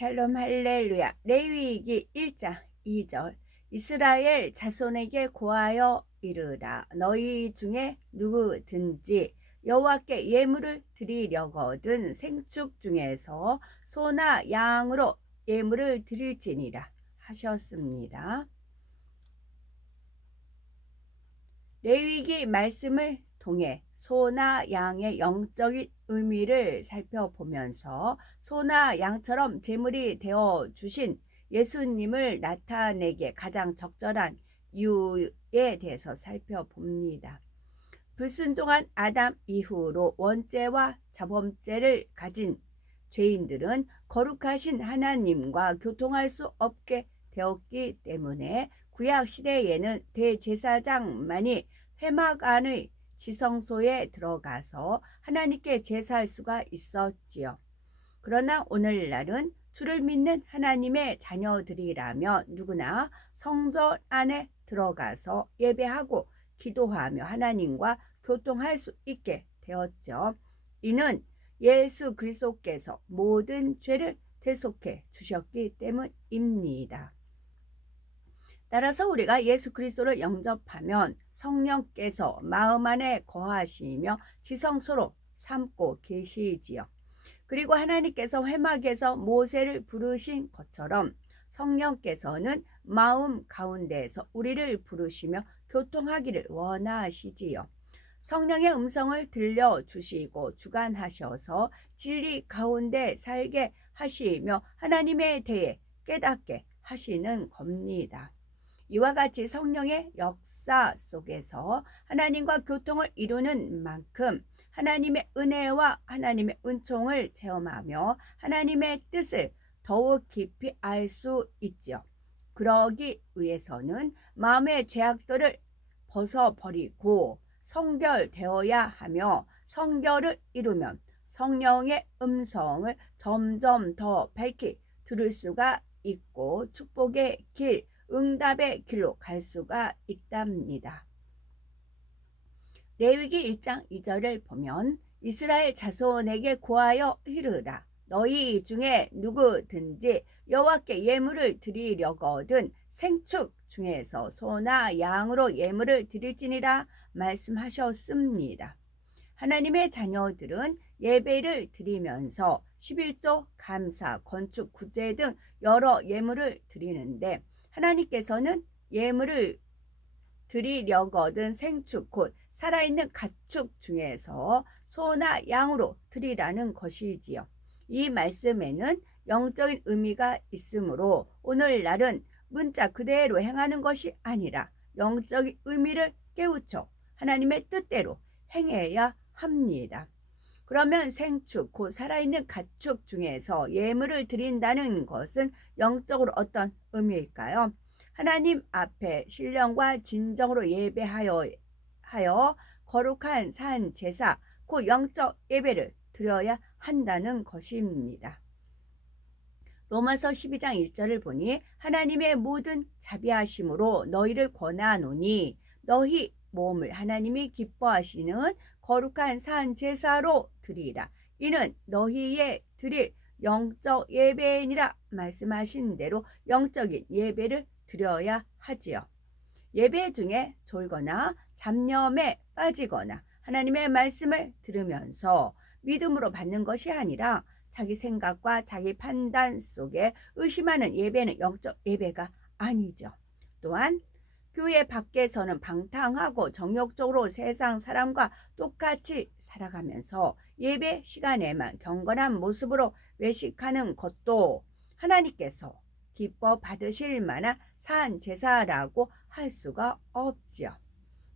샬롬 할렐루야. 레위기 1장 2절. 이스라엘 자손에게 고하여 이르라. 너희 중에 누구든지 여호와께 예물을 드리려거든 생축 중에서 소나 양으로 예물을 드릴지니라 하셨습니다. 레위기 말씀을 통해 소나 양의 영적인 의미를 살펴보면서 소나 양처럼 제물이 되어 주신 예수님을 나타내기에 가장 적절한 이유에 대해서 살펴봅니다. 불순종한 아담 이후로 원죄와 자범죄를 가진 죄인들은 거룩하신 하나님과 교통할 수 없게 되었기 때문에 구약 시대에는 대제사장만이 회막 안의 지성소에 들어가서 하나님께 제사할 수가 있었지요. 그러나 오늘날은 주를 믿는 하나님의 자녀들이라면 누구나 성전 안에 들어가서 예배하고 기도하며 하나님과 교통할 수 있게 되었죠. 이는 예수 그리스도께서 모든 죄를 대속해 주셨기 때문입니다. 따라서 우리가 예수 그리스도를 영접하면 성령께서 마음 안에 거하시며 지성소로 삼고 계시지요. 그리고 하나님께서 회막에서 모세를 부르신 것처럼 성령께서는 마음 가운데에서 우리를 부르시며 교통하기를 원하시지요. 성령의 음성을 들려주시고 주관하셔서 진리 가운데 살게 하시며 하나님에 대해 깨닫게 하시는 겁니다. 이와 같이 성령의 역사 속에서 하나님과 교통을 이루는 만큼 하나님의 은혜와 하나님의 은총을 체험하며 하나님의 뜻을 더욱 깊이 알 수 있죠. 그러기 위해서는 마음의 죄악들을 벗어버리고 성결되어야 하며 성결을 이루면 성령의 음성을 점점 더 밝히 들을 수가 있고 축복의 길, 응답의 길로 갈 수가 있답니다. 레위기 1장 2절을 보면 이스라엘 자손에게 고하여 이르라. 너희 중에 누구든지 여호와께 예물을 드리려거든 생축 중에서 소나 양으로 예물을 드릴지니라 말씀하셨습니다. 하나님의 자녀들은 예배를 드리면서 11조, 감사, 건축, 구제 등 여러 예물을 드리는데 하나님께서는 예물을 드리려거든 생축 곧 살아있는 가축 중에서 소나 양으로 드리라는 것이지요. 이 말씀에는 영적인 의미가 있으므로 오늘날은 문자 그대로 행하는 것이 아니라 영적인 의미를 깨우쳐 하나님의 뜻대로 행해야 합니다. 그러면 생축 곧 살아있는 가축 중에서 예물을 드린다는 것은 영적으로 어떤 의미일까요? 하나님 앞에 신령과 진정으로 예배하여 거룩한 산 제사 곧 영적 예배를 드려야 한다는 것입니다. 로마서 12장 1절을 보니 하나님의 모든 자비하심으로 너희를 권하노니 너희 몸을 하나님이 기뻐하시는 거룩한 산 제사로 드리라. 이는 너희의 드릴 영적 예배이니라 말씀하신 대로 영적인 예배를 드려야 하지요. 예배 중에 졸거나 잡념에 빠지거나 하나님의 말씀을 들으면서 믿음으로 받는 것이 아니라 자기 생각과 자기 판단 속에 의심하는 예배는 영적 예배가 아니죠. 또한 교회 밖에서는 방탕하고 정욕적으로 세상 사람과 똑같이 살아가면서 예배 시간에만 경건한 모습으로 외식하는 것도 하나님께서 기뻐 받으실 만한 산 제사라고 할 수가 없지요.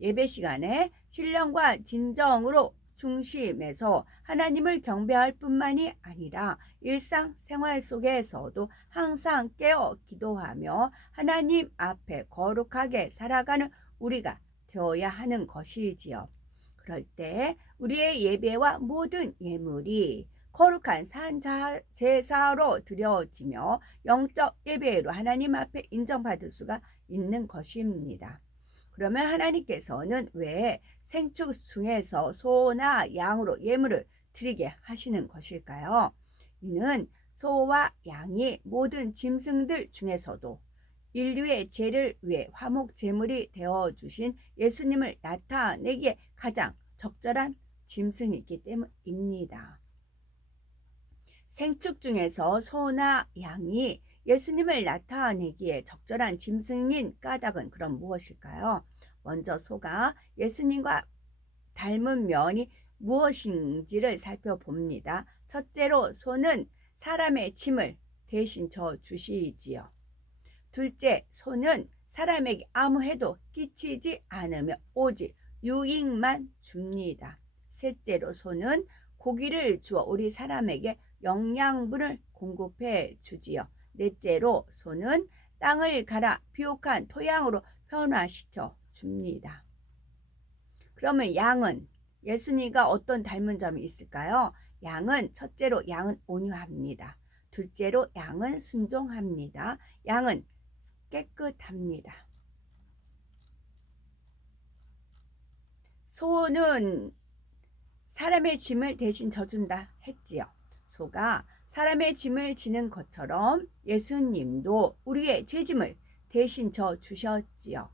예배 시간에 신령과 진정으로 중심에서 하나님을 경배할 뿐만이 아니라 일상생활 속에서도 항상 깨어 기도하며 하나님 앞에 거룩하게 살아가는 우리가 되어야 하는 것이지요. 그럴 때 우리의 예배와 모든 예물이 거룩한 산 제사로 드려지며 영적 예배로 하나님 앞에 인정받을 수가 있는 것입니다. 그러면 하나님께서는 왜 생축 중에서 소나 양으로 예물을 드리게 하시는 것일까요? 이는 소와 양이 모든 짐승들 중에서도 인류의 죄를 위해 화목 제물이 되어주신 예수님을 나타내기에 가장 적절한 짐승이기 때문입니다. 생축 중에서 소나 양이 예수님을 나타내기에 적절한 짐승인 까닭은 그럼 무엇일까요? 먼저 소가 예수님과 닮은 면이 무엇인지를 살펴봅니다. 첫째로 소는 사람의 짐을 대신 져 주시지요. 둘째, 소는 사람에게 아무 해도 끼치지 않으며 오직 유익만 줍니다. 셋째로 소는 고기를 주어 우리 사람에게 영양분을 공급해 주지요. 넷째로 소는 땅을 갈아 비옥한 토양으로 변화시켜 줍니다. 그러면 양은 예수님과 어떤 닮은 점이 있을까요? 양은 첫째로 양은 온유합니다. 둘째로 양은 순종합니다. 양은 깨끗합니다. 소는 사람의 짐을 대신 져준다 했지요. 소가 사람의 짐을 지는 것처럼 예수님도 우리의 죄짐을 대신 져 주셨지요.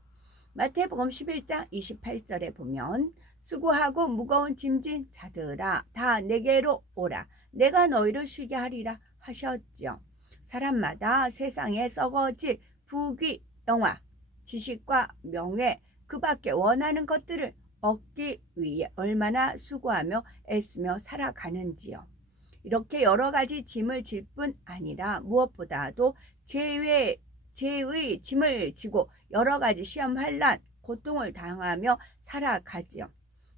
마태복음 11장 28절에 보면 수고하고 무거운 짐진 자들아 다 내게로 오라 내가 너희를 쉬게 하리라 하셨지요. 사람마다 세상에 썩어질 부귀, 영화, 지식과 명예 그 밖에 원하는 것들을 얻기 위해 얼마나 수고하며 애쓰며 살아가는지요. 이렇게 여러 가지 짐을 질 뿐 아니라 무엇보다도 죄의 짐을 지고 여러 가지 시험 환난 고통을 당하며 살아가지요.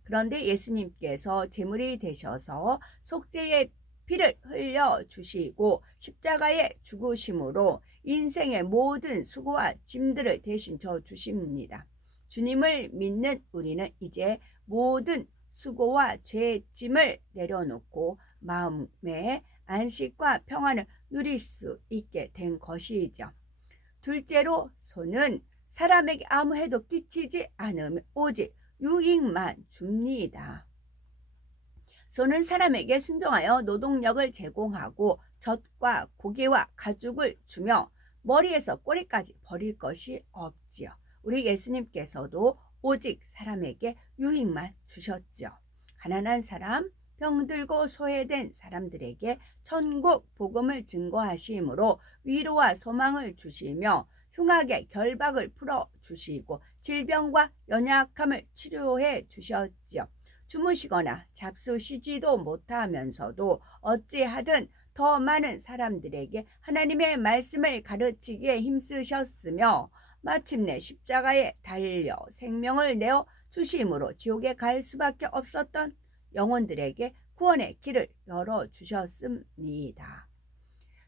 그런데 예수님께서 제물이 되셔서 속죄의 피를 흘려주시고 십자가에 죽으심으로 인생의 모든 수고와 짐들을 대신 져주십니다. 주님을 믿는 우리는 이제 모든 수고와 죄짐을 내려놓고 마음의 안식과 평안을 누릴 수 있게 된 것이죠. 둘째로 소는 사람에게 아무 해도 끼치지 않으며 오직 유익만 줍니다. 소는 사람에게 순종하여 노동력을 제공하고 젖과 고기와 가죽을 주며 머리에서 꼬리까지 버릴 것이 없지요. 우리 예수님께서도 오직 사람에게 유익만 주셨죠. 가난한 사람, 병들고 소외된 사람들에게 천국 복음을 증거하심으로 위로와 소망을 주시며 흉악의 결박을 풀어주시고 질병과 연약함을 치료해 주셨지요. 주무시거나 잡수시지도 못하면서도 어찌하든 더 많은 사람들에게 하나님의 말씀을 가르치기에 힘쓰셨으며 마침내 십자가에 달려 생명을 내어 주심으로 지옥에 갈 수밖에 없었던 영혼들에게 구원의 길을 열어주셨습니다.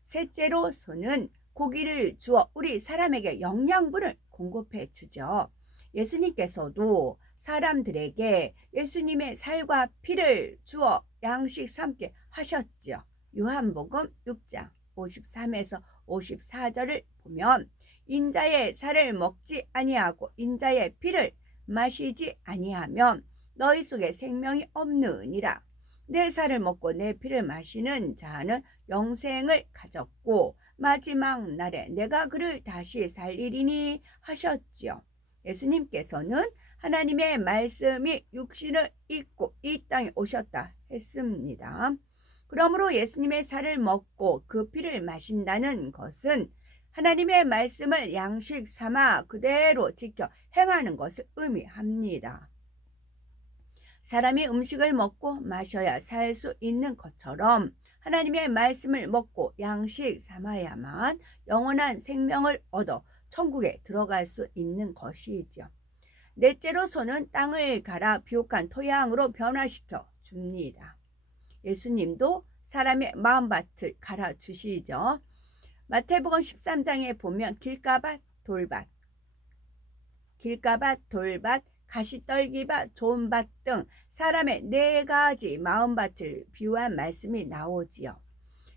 셋째로 소는 고기를 주어 우리 사람에게 영양분을 공급해 주죠. 예수님께서도 사람들에게 예수님의 살과 피를 주어 양식 삼게 하셨죠. 요한복음 6장 53에서 54절을 보면 인자의 살을 먹지 아니하고 인자의 피를 마시지 아니하면 너희 속에 생명이 없느니라. 내 살을 먹고 내 피를 마시는 자는 영생을 가졌고 마지막 날에 내가 그를 다시 살리리니 하셨지요. 예수님께서는 하나님의 말씀이 육신을 입고 이 땅에 오셨다 했습니다. 그러므로 예수님의 살을 먹고 그 피를 마신다는 것은 하나님의 말씀을 양식 삼아 그대로 지켜 행하는 것을 의미합니다. 사람이 음식을 먹고 마셔야 살 수 있는 것처럼 하나님의 말씀을 먹고 양식 삼아야만 영원한 생명을 얻어 천국에 들어갈 수 있는 것이지요. 넷째로 소는 땅을 갈아 비옥한 토양으로 변화시켜 줍니다. 예수님도 사람의 마음밭을 갈아 주시죠. 마태복음 13장에 보면 길가밭, 돌밭, 가시떨기밭, 좋은 밭 등 사람의 네 가지 마음밭을 비유한 말씀이 나오지요.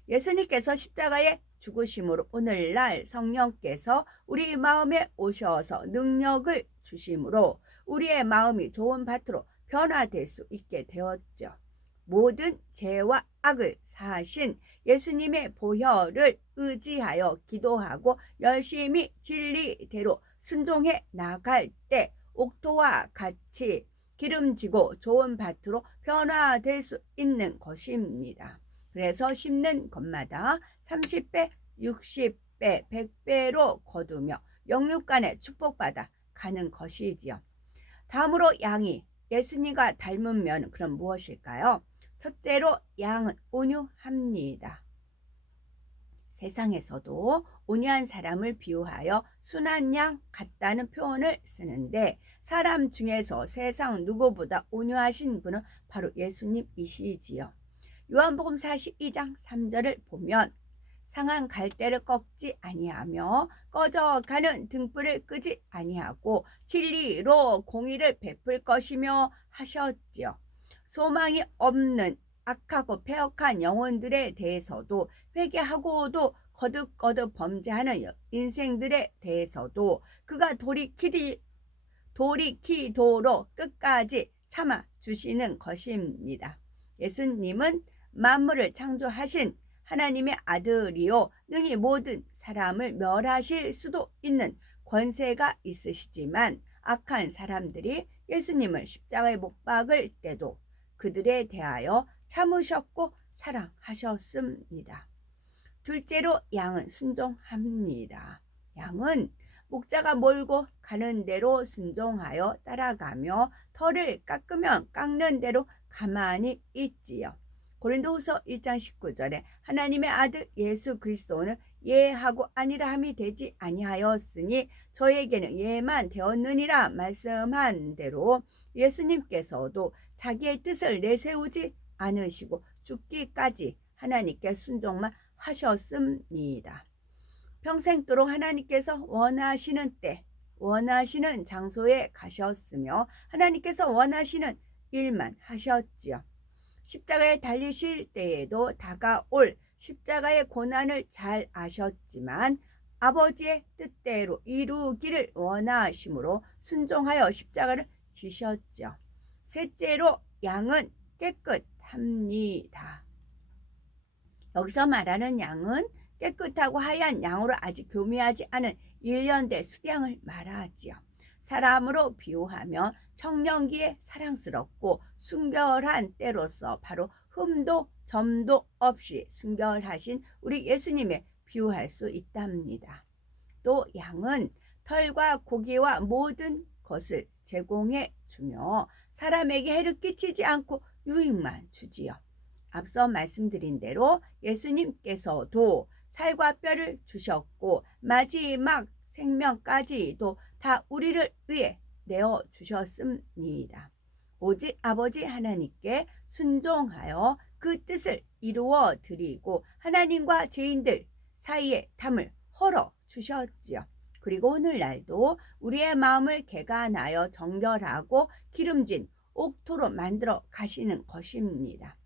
예수님께서 십자가에 죽으심으로 오늘날 성령께서 우리 마음에 오셔서 능력을 주심으로 우리의 마음이 좋은 밭으로 변화될 수 있게 되었죠. 모든 죄와 악을 사하신 예수님의 보혈을 의지하여 기도하고 열심히 진리대로 순종해 나갈 때 옥토와 같이 기름지고 좋은 밭으로 변화될 수 있는 것입니다. 그래서 심는 것마다 30배, 60배, 100배로 거두며 영육간에 축복받아 가는 것이지요. 다음으로 양이 예수님과 닮으면 그럼 무엇일까요? 첫째로 양은 온유합니다. 세상에서도 온유한 사람을 비유하여 순한 양 같다는 표현을 쓰는데 사람 중에서 세상 누구보다 온유하신 분은 바로 예수님이시지요. 요한복음 42장 3절을 보면 상한 갈대를 꺾지 아니하며 꺼져가는 등불을 끄지 아니하고 진리로 공의를 베풀 것이며 하셨지요. 소망이 없는 악하고 패역한 영혼들에 대해서도 회개하고도 거듭거듭 범죄하는 인생들에 대해서도 그가 돌이키도록 끝까지 참아주시는 것입니다. 예수님은 만물을 창조하신 하나님의 아들이요 능히 모든 사람을 멸하실 수도 있는 권세가 있으시지만 악한 사람들이 예수님을 십자가에 못 박을 때도 그들에 대하여 참으셨고 사랑하셨습니다. 둘째로 양은 순종합니다. 양은 목자가 몰고 가는 대로 순종하여 따라가며 털을 깎으면 깎는 대로 가만히 있지요. 고린도후서 1장 19절에 하나님의 아들 예수 그리스도는 예하고 아니라 함이 되지 아니하였으니 저에게는 예만 되었느니라 말씀한 대로 예수님께서도 자기의 뜻을 내세우지 않으시고 죽기까지 하나님께 순종만 하셨습니다. 평생도록 하나님께서 원하시는 때 원하시는 장소에 가셨으며 하나님께서 원하시는 일만 하셨지요. 십자가에 달리실 때에도 다가올 십자가의 고난을 잘 아셨지만 아버지의 뜻대로 이루기를 원하심으로 순종하여 십자가를 지셨죠. 셋째로 양은 깨끗합니다. 여기서 말하는 양은 깨끗하고 하얀 양으로 아직 교미하지 않은 일년대 수양을 말하지요. 사람으로 비유하며 청년기에 사랑스럽고 순결한 때로서 바로 흠도 점도 없이 순결하신 우리 예수님에 비유할 수 있답니다. 또 양은 털과 고기와 모든 것을 제공해 주며 사람에게 해를 끼치지 않고 유익만 주지요. 앞서 말씀드린 대로 예수님께서도 살과 뼈를 주셨고 마지막 생명까지도 다 우리를 위해 내어주셨습니다. 오직 아버지 하나님께 순종하여 그 뜻을 이루어 드리고 하나님과 죄인들 사이에 담을 헐어 주셨지요. 그리고 오늘날도 우리의 마음을 개간하여 정결하고 기름진 옥토로 만들어 가시는 것입니다.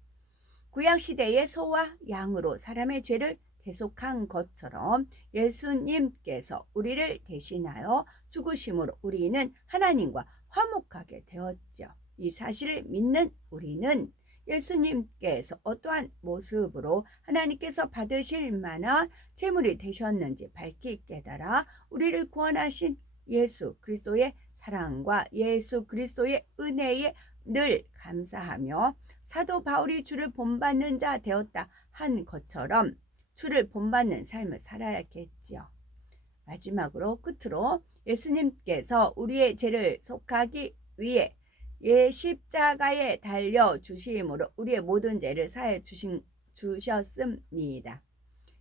구약시대의 소와 양으로 사람의 죄를 대속한 것처럼 예수님께서 우리를 대신하여 죽으심으로 우리는 하나님과 화목하게 되었죠. 이 사실을 믿는 우리는 예수님께서 어떠한 모습으로 하나님께서 받으실 만한 제물이 되셨는지 밝히 깨달아 우리를 구원하신 예수 그리스도의 사랑과 예수 그리스도의 은혜에 늘 감사하며 사도 바울이 주를 본받는 자 되었다 한 것처럼 주를 본받는 삶을 살아야겠지요. 마지막으로 끝으로 예수님께서 우리의 죄를 속하기 위해 십자가에 달려 주심으로 우리의 모든 죄를 사해 주셨습니다.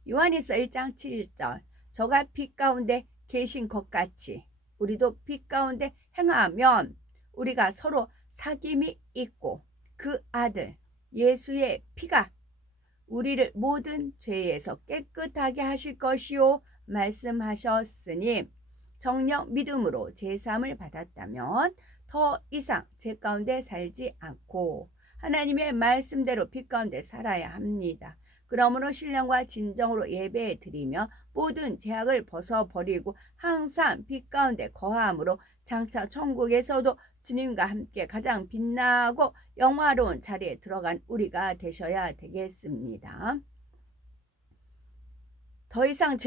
요한일서 1장 7절 저가 빛 가운데 계신 것 같이 우리도 빛 가운데 행하면 우리가 서로 사귐이 있고 그 아들 예수의 피가 우리를 모든 죄에서 깨끗하게 하실 것이요 말씀하셨으니 정녕 믿음으로 제사함을 받았다면 더 이상 죄 가운데 살지 않고 하나님의 말씀대로 빛 가운데 살아야 합니다. 그러므로 신령과 진정으로 예배에 드리며 모든 죄악을 벗어버리고 항상 빛 가운데 거함으로 장차 천국에서도 주님과 함께 가장 빛나고 영화로운 자리에 들어간 우리가 되셔야 되겠습니다. 더 이상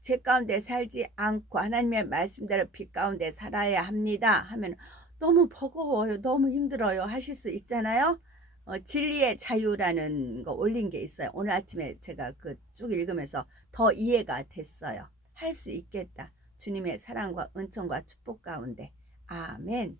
죄 가운데 살지 않고 하나님의 말씀대로 빛 가운데 살아야 합니다 하면 너무 버거워요, 너무 힘들어요 하실 수 있잖아요. 진리의 자유라는 거 올린 게 있어요. 오늘 아침에 제가 그 쭉 읽으면서 더 이해가 됐어요. 할 수 있겠다. 주님의 사랑과 은총과 축복 가운데. 아멘.